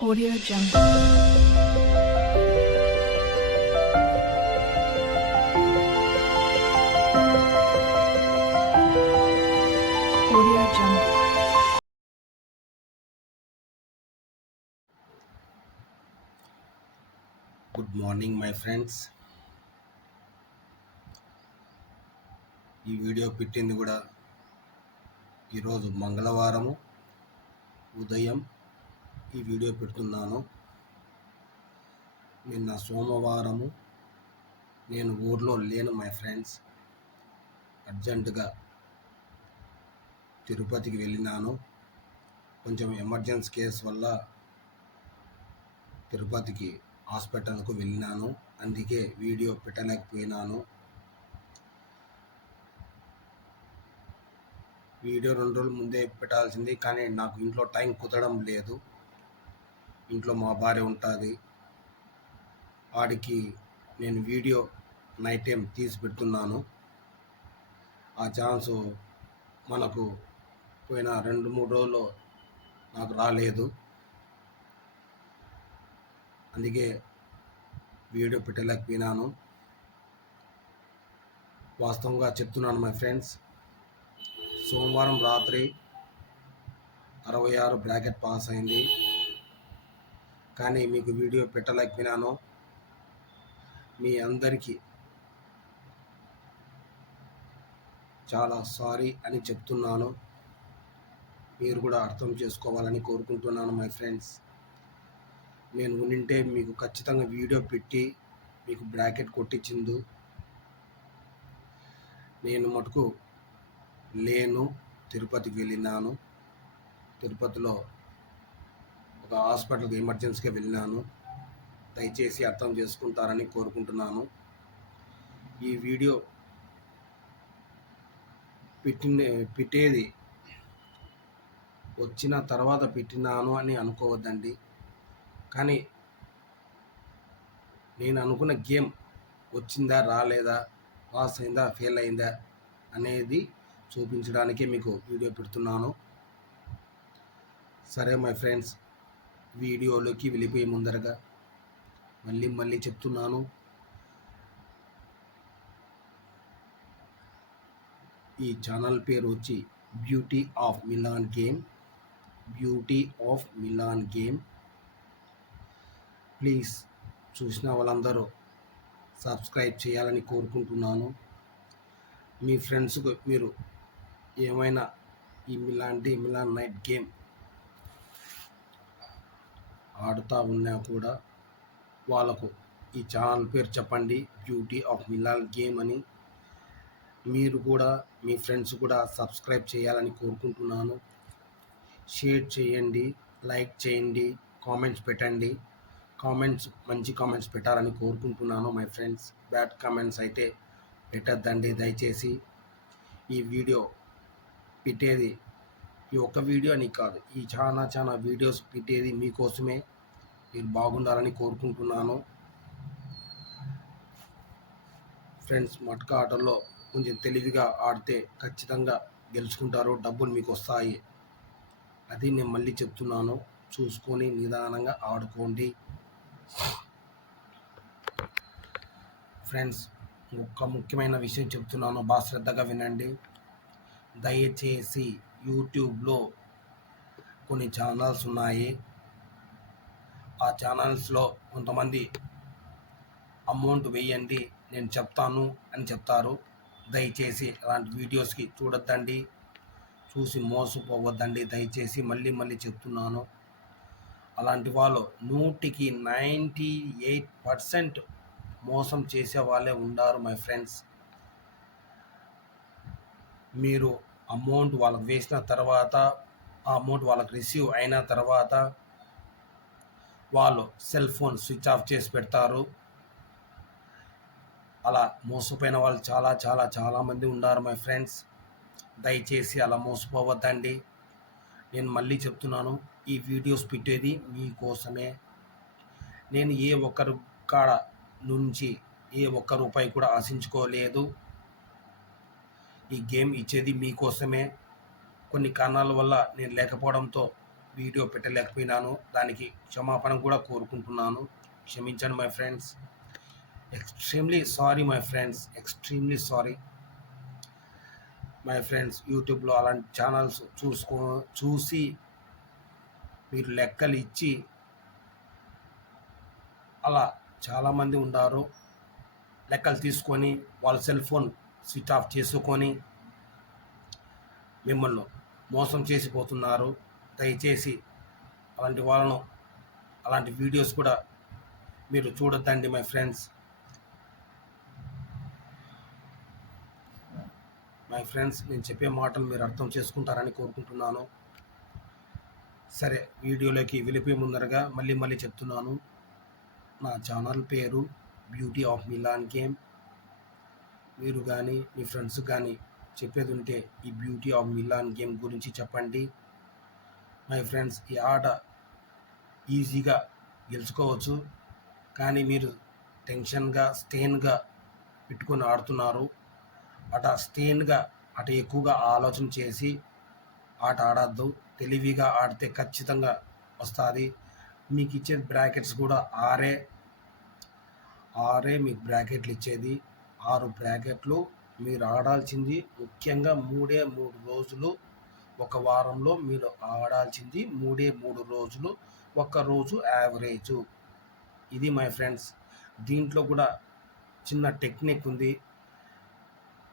Audio Jungle. Audio Jungle. Good morning my friends. ఈ video పెట్టింది కూడా ఈరోజు మంగళవారము ఉదయం ఈ వీడియో పెడుతున్నాను. నిన్న సోమవారము నేను ఊర్లో లేను మై ఫ్రెండ్స్. అర్జెంటుగా తిరుపతికి వెళ్ళినాను. కొంచెం ఎమర్జెన్సీ కేసు వల్ల తిరుపతికి హాస్పిటల్కు వెళ్ళినాను. అందుకే వీడియో పెట్టలేకపోయినాను. వీడియో 2 రోజుల ముందే పెట్టాల్సింది, కానీ నాకు ఇంట్లో టైం కుదరడం లేదు. ఇంట్లో మా భార్య ఉంటుంది, వాడికి నేను వీడియో నైట్ టైం తీసి పెడుతున్నాను. ఆ ఛాన్సు మనకు పోయిన 2-3 రోజులు నాకు రాలేదు. అందుకే వీడియో పెట్టలేకపోయినాను. వాస్తవంగా చెప్తున్నాను మై ఫ్రెండ్స్, సోమవారం రాత్రి 66 బ్రాకెట్ పాస్ అయింది, కానీ మీకు వీడియో పెట్టలేకపోయినాను. మీ అందరికీ చాలా సారీ అని చెప్తున్నాను. మీరు కూడా అర్థం చేసుకోవాలని కోరుకుంటున్నాను మై ఫ్రెండ్స్. నేను ఉంటే మీకు ఖచ్చితంగా వీడియో పెట్టి మీకు బ్రాకెట్ కొట్టించింది. నేను మటుకు లేను, తిరుపతికి వెళ్ళినాను. తిరుపతిలో ఒక హాస్పిటల్కి ఎమర్జెన్సీగా వెళ్ళినాను. దయచేసి అర్థం చేసుకుంటారని కోరుకుంటున్నాను. ఈ వీడియో పెట్టేది వచ్చిన తర్వాత పెట్టినాను అని అనుకోవద్దండి. కానీ నేను అనుకున్న గేమ్ వచ్చిందా రాలేదా, పాస్ అయిందా ఫెయిల్ అయిందా అనేది చూపించడానికే మీకు వీడియో పెడుతున్నాను. సరే మై ఫ్రెండ్స్, వీడియోలోకి వెళ్ళిపోయే ముందరగా మళ్ళీ చెప్తున్నాను, ఈ ఛానల్ పేరు వచ్చి beauty of Milan game. Please చూసిన వాళ్ళందరూ సబ్స్క్రైబ్ చేయాలని కోరుకుంటున్నాను. మీ ఫ్రెండ్స్కు మీరు ఏమైనా ఈ మిలాన్ నైట్ గేమ్ ఆడుతూ ఉన్నా కూడా వాళ్ళకు ఈ ఛానల్ పేరు చెప్పండి, బ్యూటీ ఆఫ్ మిలాన్ గేమ్ అని. మీరు కూడా మీ ఫ్రెండ్స్ కూడా సబ్స్క్రైబ్ చేయాలని కోరుకుంటున్నాను. షేర్ చేయండి, లైక్ చేయండి, కామెంట్స్ పెట్టండి. మంచి కామెంట్స్ పెట్టాలని కోరుకుంటున్నాను మై ఫ్రెండ్స్. బ్యాడ్ కామెంట్స్ అయితే పెట్టద్దండి దయచేసి. ఈ వీడియో పెట్టేది ఈ ఒక్క వీడియో అని కాదు, ఈ చాలా వీడియోస్ పెట్టేది మీకోసమే. మీరు బాగుండాలని కోరుకుంటున్నాను ఫ్రెండ్స్. మట్కా ఆటల్లో కొంచెం తెలివిగా ఆడితే ఖచ్చితంగా గెలుచుకుంటారు, డబ్బులు మీకు వస్తాయి. అది నేను మళ్ళీ చెప్తున్నాను, చూసుకొని నిదానంగా ఆడుకోండి ఫ్రెండ్స్. ఒక ముఖ్యమైన విషయం చెప్తున్నాను, బాగా శ్రద్ధగా వినండి. దయచేసి యూట్యూబ్లో కొన్ని ఛానల్స్ ఉన్నాయి. ఆ ఛానల్స్లో కొంతమంది అమౌంట్ వేయండి నేను చెప్తాను అని చెప్తారు. దయచేసి అలాంటి వీడియోస్కి చూడొద్దండి, చూసి మోసపోవద్దండి దయచేసి. మళ్ళీ చెప్తున్నాను, అలాంటి వాళ్ళు 100కి 98% మోసం చేసే వాళ్ళే ఉండారు మై ఫ్రెండ్స్. మీరు అమౌంట్ వాళ్ళకి వేసిన తర్వాత, ఆ అమౌంట్ వాళ్ళకి రిసీవ్ అయిన తర్వాత వాళ్ళు సెల్ ఫోన్ స్విచ్ ఆఫ్ చేసి పెడతారు. అలా మోసపోయిన వాళ్ళు చాలామంది ఉన్నారు మై ఫ్రెండ్స్. దయచేసి అలా మోసపోవద్దండి. నేను మళ్ళీ చెప్తున్నాను, ఈ వీడియోస్ పెట్టేది మీకోసమే. నేను ఏ ఒక్కరి కాడ నుంచి ఏ ఒక్క రూపాయి కూడా ఆశించుకోలేదు. ఈ గేమ్ ఇచ్చేది మీకోసమే. కొన్ని కారణాల వల్ల నేను లేకపోవడంతో వీడియో పెట్టలేకపోయినాను. దానికి క్షమాపణ కూడా కోరుకుంటున్నాను. క్షమించండి my friends. Extremely sorry my friends, extremely sorry my friends. యూట్యూబ్లో అలాంటి ఛానల్స్ చూసి మీరు లెక్కలు ఇచ్చి అలా చాలామంది ఉన్నారు. లెక్కలు తీసుకొని వాళ్ళ సెల్ ఫోన్ స్విచ్ ఆఫ్ చేసుకొని మిమ్మల్ని మోసం చేసిపోతున్నారు. దయచేసి అలాంటి వీడియోస్ కూడా మీరు చూడొద్దండి మై ఫ్రెండ్స్. నేను చెప్పే మాటలు మీరు అర్థం చేసుకుంటారని కోరుకుంటున్నాను. సరే, వీడియోలోకి వెళ్ళిపోయే ముందరగా మళ్ళీ చెప్తున్నాను. నా ఛానల్ పేరు బ్యూటీ ఆఫ్ మిలాన్ గేమ్. మీరు కానీ మీ ఫ్రెండ్స్ కానీ చెప్పేది ఉంటే ఈ బ్యూటీ ఆఫ్ మిలాన్ గేమ్ గురించి చెప్పండి మై ఫ్రెండ్స్. ఈ ఆట ఈజీగా గెలుచుకోవచ్చు, కానీ మీరు టెన్షన్గా స్టెయిన్గా పెట్టుకొని ఆడుతున్నారు. అట ఎక్కువగా ఆలోచన చేసి ఆట ఆడద్దు. తెలివిగా ఆడితే ఖచ్చితంగా వస్తుంది. మీకు ఇచ్చే బ్రాకెట్స్ కూడా ఆరే మీకు బ్రాకెట్లు ఇచ్చేది. 6 బ్రాకెట్లు మీరు ఆడాల్సింది ముఖ్యంగా 3 రోజులు. ఒక వారంలో మీరు ఆడాల్సింది 3 రోజులు, ఒక్కరోజు యావరేజు. ఇది మై ఫ్రెండ్స్. దీంట్లో కూడా చిన్న టెక్నిక్ ఉంది.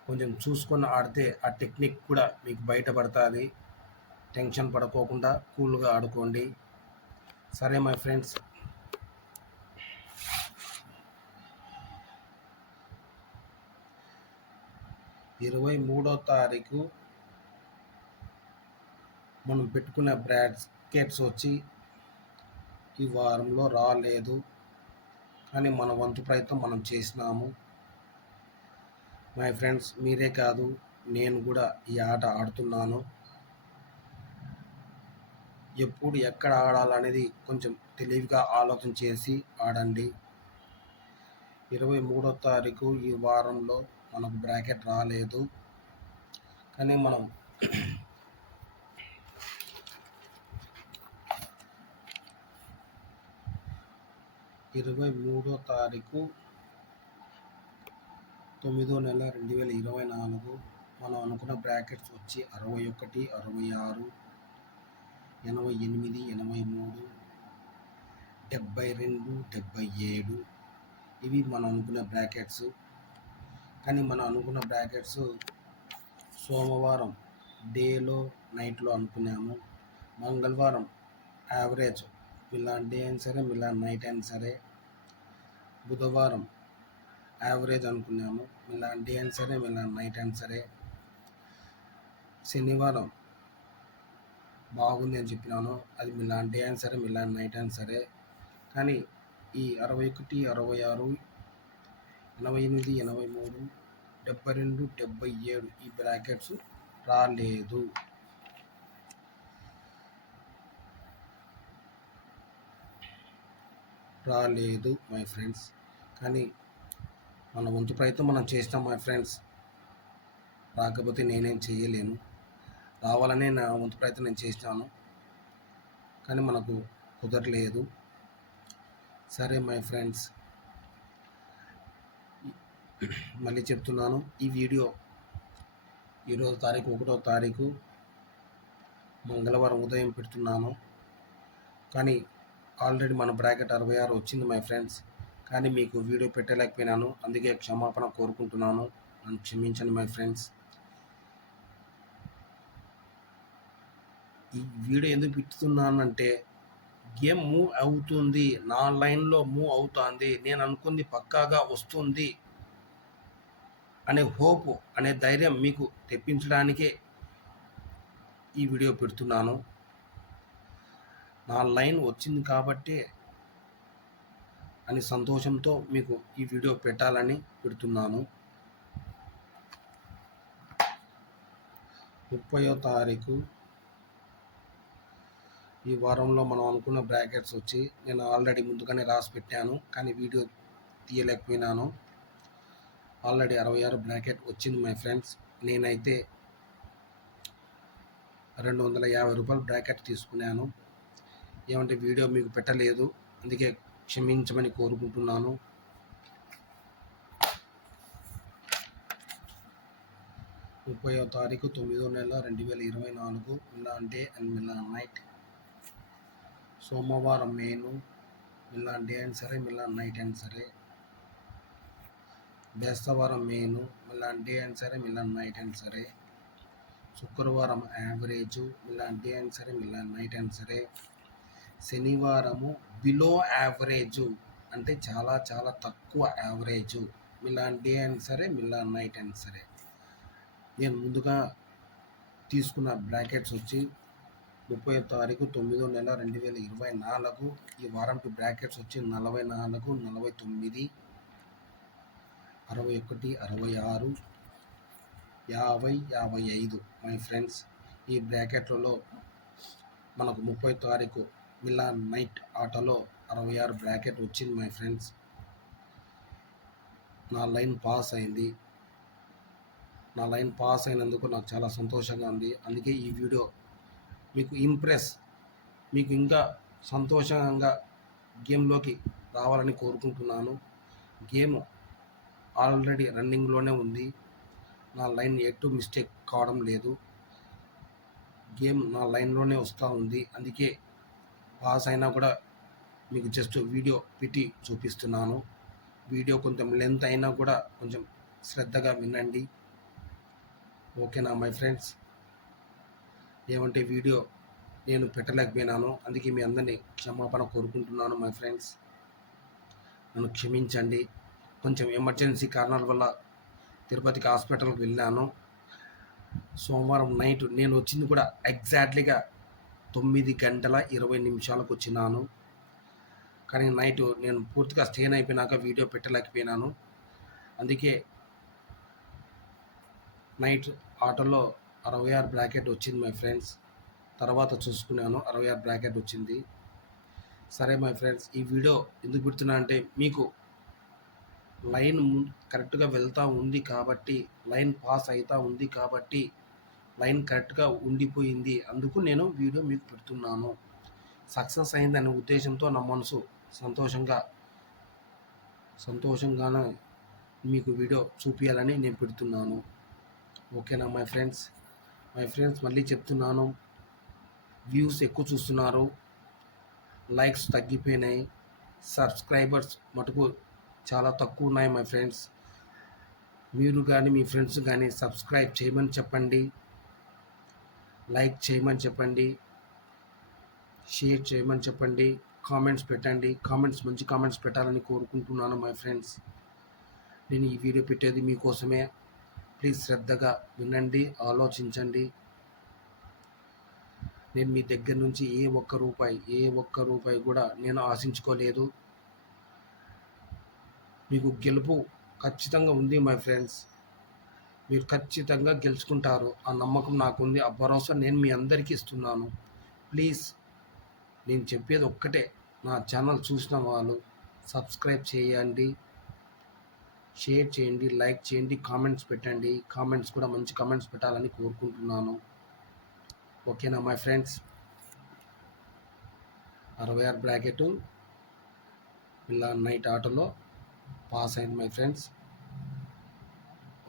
కొంచెం చూసుకొని ఆడితే ఆ టెక్నిక్ కూడా మీకు బయటపడుతుంది. టెన్షన్ పడుకోకుండా కూల్గా ఆడుకోండి. సరే మై ఫ్రెండ్స్. 23వ తారీఖు మనం పెట్టుకున్న బ్రాకెట్స్ వచ్చి ఈ వారంలో రాలేదు, కానీ మన వంతు ప్రయత్నం మనం చేసినాము మై ఫ్రెండ్స్. మీరే కాదు, నేను కూడా ఈ ఆట ఆడుతున్నాను. ఎప్పుడు ఎక్కడ ఆడాలనేది కొంచెం తెలివిగా ఆలోచన చేసి ఆడండి. 23వ తారీఖు ఈ వారంలో మనకు బ్రాకెట్ రాలేదు, కానీ మనం 23వ తారీఖు 9వ నెల 2024 మనం అనుకున్న బ్రాకెట్స్ వచ్చి 61, 66, 88, 83, 72, 77. ఇవి మనం అనుకున్న బ్రాకెట్స్. కానీ మనం అనుకున్న బ్రాకెట్స్ సోమవారం డేలో నైట్లో అనుకున్నాము. మంగళవారం యావరేజ్ మిలాన్ డే అయినా సరే, మిలాన్ నైట్ అయినా సరే. బుధవారం యావరేజ్ అనుకున్నాము. మిలాన్ డే అయినా సరే, మిలాన్ నైట్ అయినా సరే. శనివారం బాగుంది అని చెప్పినాను. అది మిలాన్ డే అయినా సరే, మిలాన్ నైట్ అయినా సరే. కానీ ఈ 61, 66, 88, 83, 72, 77 ఈ బ్రాకెట్స్ రాలేదు మై ఫ్రెండ్స్. కానీ మన వంతు ప్రయత్నం మనం చేస్తాం మై ఫ్రెండ్స్. రాకపోతే నేనేం చేయలేను. రావాలనే నా వంతు ప్రయత్నం నేను చేస్తాను, కానీ మనకు కుదరలేదు. సరే మై ఫ్రెండ్స్, మళ్ళీ చెప్తున్నాను. ఈ వీడియో 1వ తారీఖు మంగళవారం ఉదయం పెడుతున్నాను. కానీ ఆల్రెడీ మన బ్రాకెట్ 66 వచ్చింది మై ఫ్రెండ్స్. కానీ మీకు వీడియో పెట్టలేకపోయినాను, అందుకే క్షమాపణ కోరుకుంటున్నాను. నన్ను క్షమించండి మై ఫ్రెండ్స్. ఈ వీడియో ఎందుకు పెడుతున్నానంటే గేమ్ మూవ్ అవుతుంది, నా లైన్లో మూవ్ అవుతుంది, నేను అనుకుంది పక్కాగా వస్తుంది అనే హోప్, అనే ధైర్యం మీకు తెప్పించడానికే ఈ వీడియో పెడుతున్నాను. నా లైన్ వచ్చింది కాబట్టి అని సంతోషంతో మీకు ఈ వీడియో పెట్టాలని పెడుతున్నాను. 30వ తారీఖు ఈ వారంలో మనం అనుకున్న బ్రాకెట్స్ వచ్చి నేను ఆల్రెడీ ముందుగానే రాసి పెట్టాను, కానీ వీడియో తీయలేకపోయినాను. ఆల్రెడీ 66 బ్రాకెట్ వచ్చింది మై ఫ్రెండ్స్. నేనైతే 250 రూపాయలు బ్రాకెట్ తీసుకున్నాను. ఏమంటే వీడియో మీకు పెట్టలేదు, అందుకే క్షమించమని కోరుకుంటున్నాను. 30వ తారీఖు 9వ నెల 2024 Milan day and Milan night. సోమవారం మెయిన్ మిలాన్ డే అయినా సరే, మిలాన్ నైట్ అయినా సరే. బేస్తవారం మెయిన్ మిలాన్ డే అయినా సరే, మిలాన్ నైట్ అయినా సరే. శుక్రవారం యావరేజు మిలాన్ డే అయినా సరే, మిలాన్ నైట్ అయినా సరే. శనివారము బిలో యావరేజు, అంటే చాలా చాలా తక్కువ యావరేజు, మిలాన్ డే అయినా సరే, మిలాన్ నైట్ అయినా సరే. నేను ముందుగా తీసుకున్న బ్రాకెట్స్ వచ్చి 30వ తారీఖు 9వ నెల 2024. ఈ వారంకి బ్రాకెట్స్ వచ్చి 44, 49, 61, 66, 50, 55 మై ఫ్రెండ్స్. ఈ బ్రాకెట్లలో మనకు 30వ తారీఖు మిలాన్ నైట్ ఆటలో 66 బ్రాకెట్ వచ్చింది మై ఫ్రెండ్స్. నా లైన్ పాస్ అయింది. నా లైన్ పాస్ అయినందుకు నాకు చాలా సంతోషంగా ఉంది. అందుకే ఈ వీడియో మీకు ఇంకా సంతోషంగా గేమ్లోకి రావాలని కోరుకుంటున్నాను. గేమ్ ఆల్రెడీ రన్నింగ్లోనే ఉంది. నా లైన్ ఎటు మిస్టేక్ కావడం లేదు. గేమ్ నా లైన్లోనే వస్తూ ఉంది. అందుకే పాస్ అయినా కూడా మీకు జస్ట్ వీడియో పెట్టి చూపిస్తున్నాను. వీడియో కొంచెం లెంత్ అయినా కూడా కొంచెం శ్రద్ధగా వినండి, ఓకేనా మై ఫ్రెండ్స్. ఏమంటే వీడియో నేను పెట్టలేకపోయినాను, అందుకే మీ అందరినీ క్షమాపణ కోరుకుంటున్నాను మై ఫ్రెండ్స్. నన్ను క్షమించండి. కొంచెం ఎమర్జెన్సీ కారణాల వల్ల తిరుపతికి హాస్పిటల్కి వెళ్ళాను. సోమవారం నైట్ నేను వచ్చింది కూడా ఎగ్జాక్ట్లీగా 9:20 వచ్చినాను. కానీ నైట్ నేను పూర్తిగా స్టేన్ అయిపోయినాక వీడియో పెట్టలేకపోయినాను. అందుకే నైట్ ఆటోలో 66 బ్రాకెట్ వచ్చింది మై ఫ్రెండ్స్. తర్వాత చూసుకున్నాను, 66 బ్రాకెట్ వచ్చింది. సరే మై ఫ్రెండ్స్, ఈ వీడియో ఎందుకు పెడుతున్నా అంటే మీకు లైన్ కరెక్ట్గా వెళ్తూ ఉంది కాబట్టి, లైన్ పాస్ అవుతూ ఉంది కాబట్టి, లైన్ కరెక్ట్గా ఉండిపోయింది, అందుకు నేను వీడియో మీకు పెడుతున్నాను. సక్సెస్ అయిందనే ఉద్దేశంతో నా మనసు సంతోషంగానే మీకు వీడియో చూపించాలని నేను పెడుతున్నాను, ఓకేనా మై ఫ్రెండ్స్. మళ్ళీ చెప్తున్నాను, వ్యూస్ ఎక్కువ చూస్తున్నారు, లైక్స్ తగ్గిపోయినాయి, సబ్స్క్రైబర్స్ మటుకు చాలా తక్కువ ఉన్నాయి మై ఫ్రెండ్స్. మీరు కానీ మీ ఫ్రెండ్స్ కానీ సబ్స్క్రైబ్ చేయమని చెప్పండి, లైక్ చేయమని చెప్పండి, షేర్ చేయమని చెప్పండి, కామెంట్స్ పెట్టండి. మంచి కామెంట్స్ పెట్టాలని కోరుకుంటున్నాను మై ఫ్రెండ్స్. నేను ఈ వీడియో పెట్టేది మీకోసమే. ప్లీజ్ శ్రద్ధగా వినండి, ఆలోచించండి. నేను మీ దగ్గర నుంచి ఏ ఒక్క రూపాయి కూడా నేను ఆశించుకోలేదు. మీకు గెలుపు ఖచ్చితంగా ఉంది మై ఫ్రెండ్స్. మీరు ఖచ్చితంగా గెలుచుకుంటారు, ఆ నమ్మకం నాకుంది, ఆ భరోసా నేను మీ అందరికీ ఇస్తున్నాను. ప్లీజ్ నేను చెప్పేది ఒక్కటే, నా ఛానల్ చూసిన వాళ్ళు సబ్స్క్రైబ్ చేయండి, షేర్ చేయండి, లైక్ చేయండి, కామెంట్స్ పెట్టండి. కామెంట్స్ కూడా మంచి కామెంట్స్ పెట్టాలని కోరుకుంటున్నాను, ఓకేనా my friends. 66 bracket Milan night ఆటలో పాస్ అయింది మై ఫ్రెండ్స్,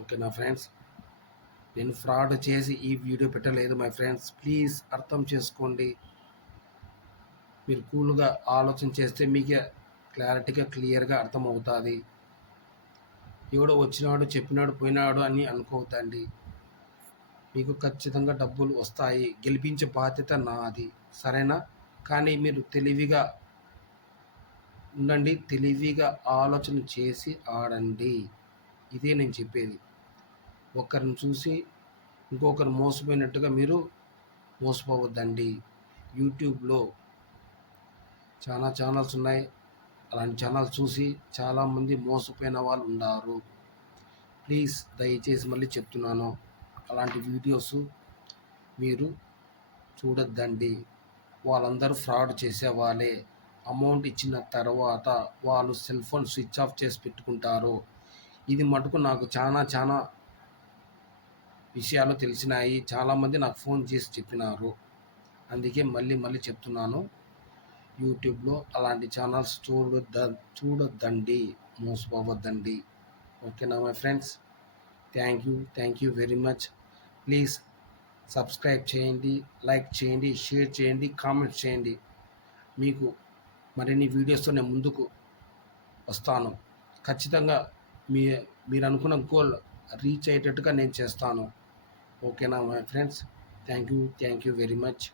ఓకేనా ఫ్రెండ్స్. నేను ఫ్రాడ్ చేసి ఈ వీడియో పెట్టలేదు మై ఫ్రెండ్స్, ప్లీజ్ అర్థం చేసుకోండి. మీరు కూల్గా ఆలోచన చేస్తే మీకే క్లారిటీగా క్లియర్గా అర్థమవుతుంది. ఎవడో వచ్చినాడు చెప్పినాడు పోయినాడు అని అనుకోవద్దండి. మీకు ఖచ్చితంగా డబ్బులు వస్తాయి, గెలిపించే బాధ్యత నాది, సరేనా. కానీ మీరు తెలివిగా ఉండండి, తెలివిగా ఆలోచన చేసి ఆడండి, ఇదే నేను చెప్పేది. ఒకరిని చూసి ఇంకొకరు మోసపోయినట్టుగా మీరు మోసపోవద్దండి. యూట్యూబ్లో చాలా ఛానల్స్ ఉన్నాయి, అలాంటి ఛానల్ చూసి చాలామంది మోసపోయిన వాళ్ళు ఉన్నారు. ప్లీజ్ దయచేసి మళ్ళీ చెప్తున్నాను, అలాంటి వీడియోస్ మీరు చూడొద్దండి. వాళ్ళందరూ ఫ్రాడ్ చేసేవాళ్ళే. అమౌంట్ ఇచ్చిన తర్వాత వాళ్ళు సెల్ ఫోన్ స్విచ్ ఆఫ్ చేసి పెట్టుకుంటారు. ఇది మటుకు నాకు చాలా విషయాలు తెలిసినాయి. చాలామంది నాకు ఫోన్ చేసి చెప్పినారు. అందుకే మళ్ళీ చెప్తున్నాను, యూట్యూబ్లో అలాంటి ఛానల్స్ చూడొద్దండి, మోసపోవద్దండి. ఓకేనా my friends? Thank you very much. Please subscribe చేయండి, లైక్ చేయండి, షేర్ చేయండి, కామెంట్ చేయండి. మీకు మరిన్ని వీడియోస్తో నేను ముందుకు వస్తాను. ఖచ్చితంగా మీరు అనుకున్న గోల్ రీచ్ అయ్యేటట్టుగా నేను చేస్తాను. ఓకేనా my friends? Thank you very much.